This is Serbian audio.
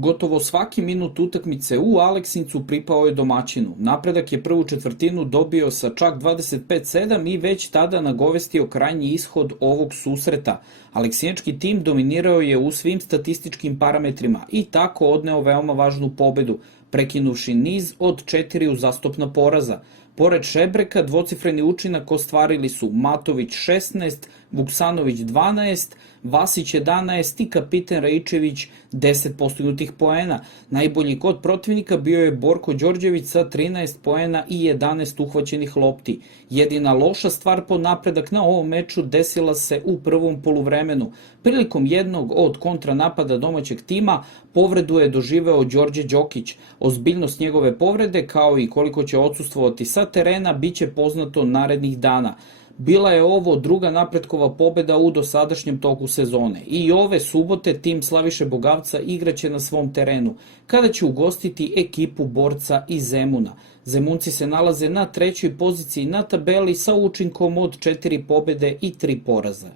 Gotovo svaki minut utakmice u Aleksincu pripao je domaćinu. Napredak je prvu četvrtinu dobio sa čak 25-7 i već tada nagovestio krajnji ishod ovog susreta. Aleksinački tim dominirao je u svim statističkim parametrima i tako odneo veoma važnu pobedu, prekinuvši niz od 4 uzastopna poraza. Pored Šebreka, dvocifreni učinak ostvarili su Matović 16, Vuksanović 12, Vasić 11 i kapiten Raičević 10 postignutih poena. Najbolji kod protivnika bio je Borko Đorđević sa 13 poena i 11 uhvaćenih lopti. Jedina loša stvar po napredak na ovom meču desila se u prvom poluvremenu. Prilikom jednog od kontranapada domaćeg tima povredu je doživeo Đorđe Đokić. Ozbiljnost njegove povrede kao i koliko će odsustvovati sa terena biće poznato narednih dana. Bila je ovo druga napredkova pobeda u dosadašnjem toku sezone i ove subote tim Slaviše Bogavca igraće na svom terenu, kada će ugostiti ekipu Borca iz Zemuna. Zemunci se nalaze na trećoj poziciji na tabeli sa učinkom od 4 pobede i 3 poraza.